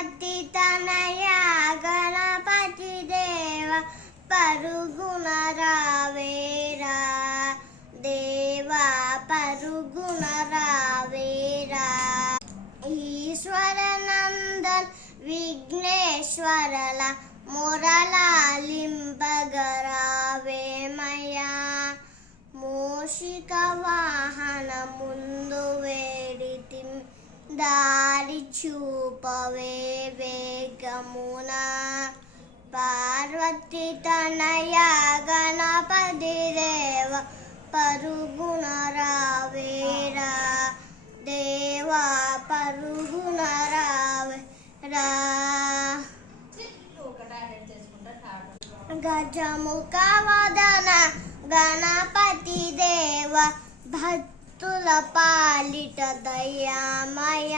పార్వతి తనయ గణపతి దేవ పరుగున రావేరా దేవా పరుగున రావేరా ఈశ్వర నందన్ విఘ్నేశ్వరల మురళాలింపగరావేమయ్యా మూషిక వాహన ముందు వేడితి దారి చూపవే వేగమున పార్వతి తనయ గణపతి దేవ పరుగున రావేరా దేవా పరుగున రావేరా గజముఖ వదన గణపతి దేవ భక్తుల పాలిట దయామయ